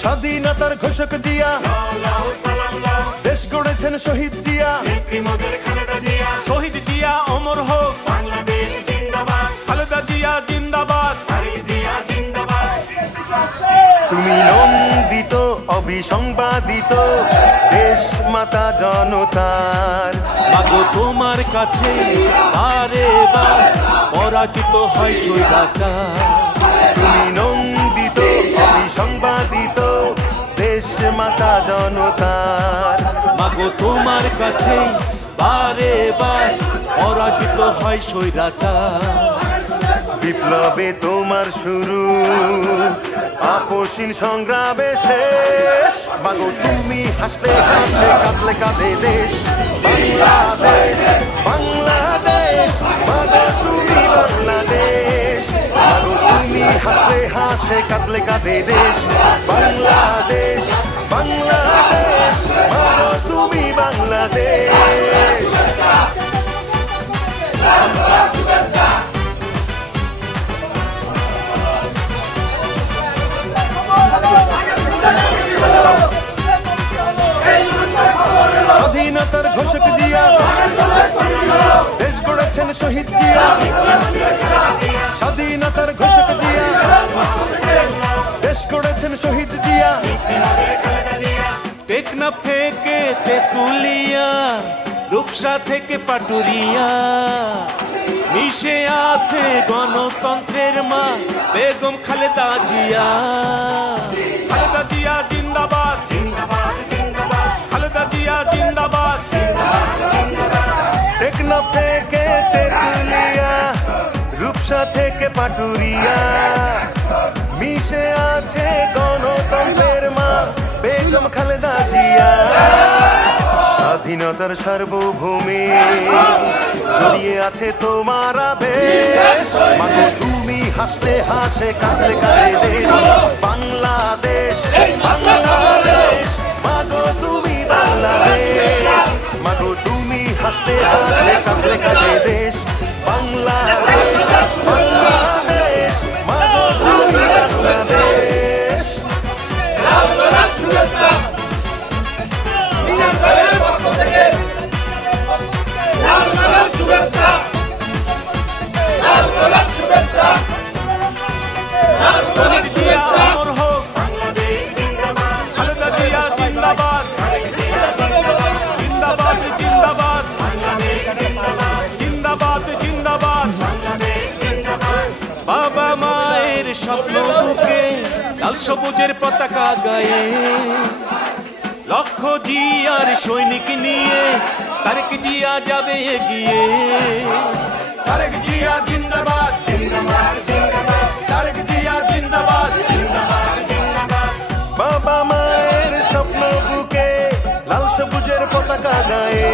স্বাধীনতার ঘোষক জিয়া, দেশ গড়েছেন শহীদ জিয়া, শহীদ জিয়া অমর হোক, বাংলাদেশ জিন্দাবাদ, খালেদা জিয়া জিন্দাবাদ, তুমি নন্দিত অবিসংবাদিত দেশ মাতা জনতার। মাগো তোমার কাছে বারে বার পরাজিত হয় স্বৈরাচার। তুমি নন্দিত অবিসংবাদিত দেশ মাতা জনতার। মাগো তোমার কাছে বারে বার পরাজিত হয় স্বৈরাচার। বিপ্লবে তোমার শুরু, আপসীন সংগ্রামে শেষ। মাগো তুমি হাসলে হাসে, কাঁদলে কাঁদে দেশ বাংলাদেশ, বাংলাদেশ। মাগো তুমি বাংলাদেশ, মাগো তুমি হাসলে হাসে, কাঁদলে কাঁদে দেশ বাংলাদেশ, বাংলাদেশ। মাগো তুমি বাংলাদেশ। স্বাধীনতার ঘোষক জিয়া, দেশ গড়েছেন শহীদ জিয়া, স্বাধীনতার ঘোষক জিয়া, দেশ গড়েছেন শহীদ জিয়া। টেকনাফ থেকে তেতুলিয়া, রূপসা থেকে পাটুরিয়া, মিশে আছে গণতন্ত্রের মা বেগম খালেদা জিয়া। খালেদা জিয়া জিন্দাবাদ, খালেদা জিয়া জিন্দাবাদ। টেকনাফ থেকে তেতুলিয়া, রূপসা থেকে পাটুরিয়া, মিশে আছে গণতন্ত্রের মা বেগম খালেদা জিয়া। স্বাধীনতার সার্বভৌমে জড়িয়ে আছে তোমার আবেশ। মাগো তুমি হাসলে হাসে, কাঁদলে কাঁদে দেশ বাংলাদেশ, বাংলাদেশ। মাগো তুমি বাংলাদেশ, মাগো তুমি হাসলে হাসে, কাঁদলে কাঁদে দেশ বাংলাদেশ, বাংলাদেশ। মাগো তুমি বাংলাদেশ। শহীদ জিয়া অমর হোক, খালেদা জিয়া জিন্দাবাদ, জিন্দাবাদ জিন্দাবাদ, জিন্দাবাদ জিন্দাবাদ। বাবা মায়ের স্বপ্ন বুকে লাল সবুজের পতাকা গায়ে, লক্ষ জিয়ার সৈনিক নিয়ে তারেক জিয়া যাবে এগিয়ে। তারেক জিয়া জিন্দাবাদ, তারেক জিয়া জিন্দাবাদ। বাবা মায়ের স্বপ্ন বুকে লাল সবুজের পতাকা গায়ে,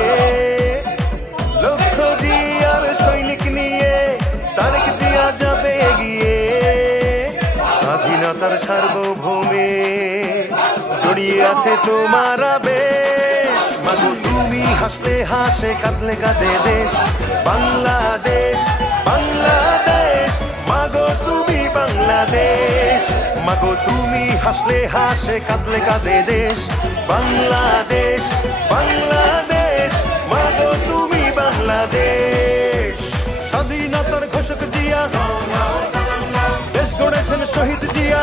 লক্ষ জিয়ার সৈনিক নিয়ে তারেক জিয়া যাবে এগিয়ে। স্বাধীনতার সার্বভৌমে জড়িয়ে আছে তোমার আবেশ। মাগো তুমি হাসলে হাসে, কাঁদলে কাঁদে দেশ বাংলাদেশ, বাংলাদেশ। মাগো তুমি বাংলাদেশ, মাগো তুমি হাসলে হাসে, কাঁদলে কাঁদে দেশ বাংলাদেশ, বাংলাদেশ। মাগো তুমি বাংলাদেশ। স্বাধীনতার ঘোষক জিয়া, দেশ গড়েছেন শহীদ জিয়া,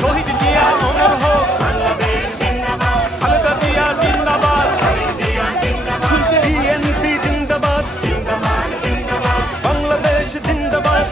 শহীদ জিয়া অমর হোক, খালেদা জিয়া জিন্দাবাদ, বিএনপি জিন্দাবাদ, বাংলাদেশ জিন্দাবাদ।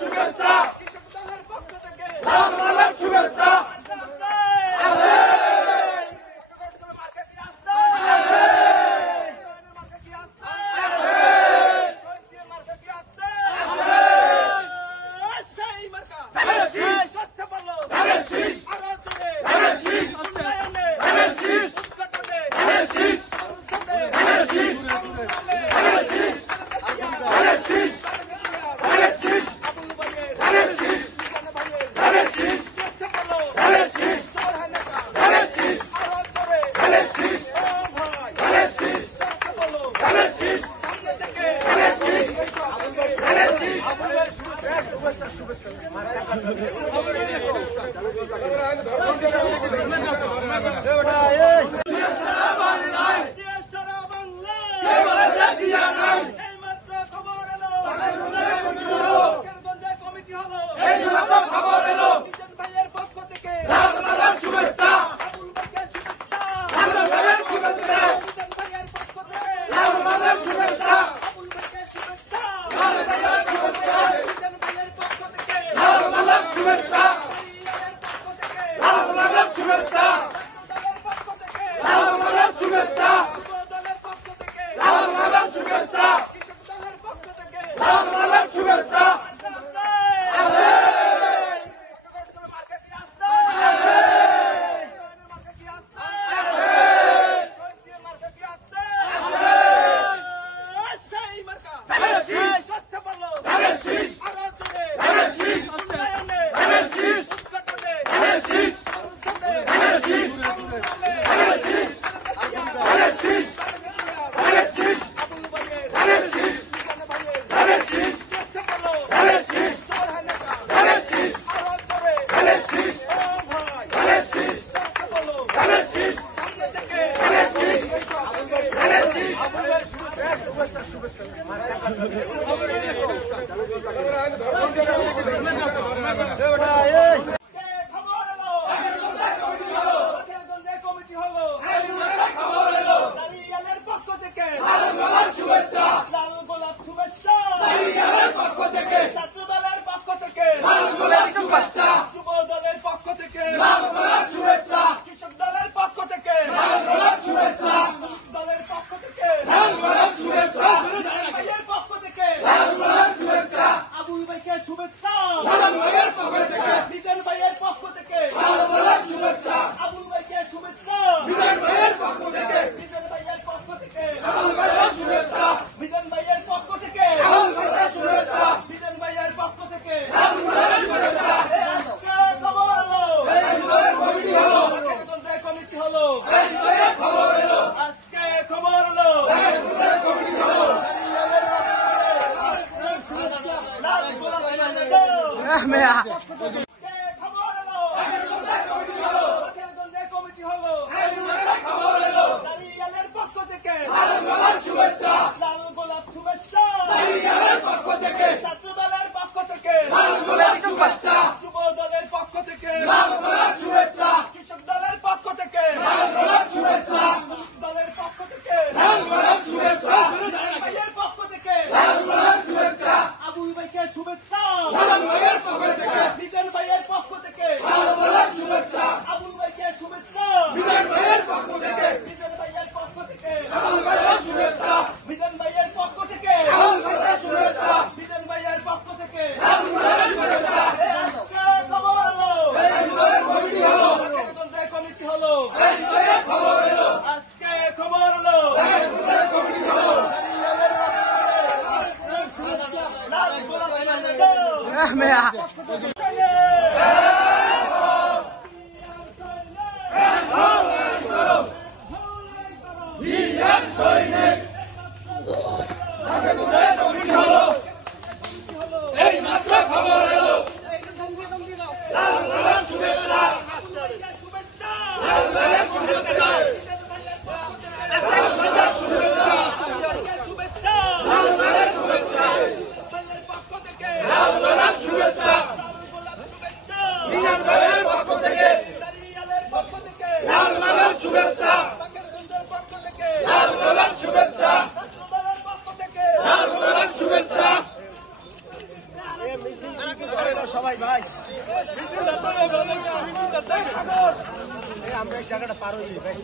শুভেচ্ছা সবাই ভাই আমরা এই জায়গাটা পার হই ভাই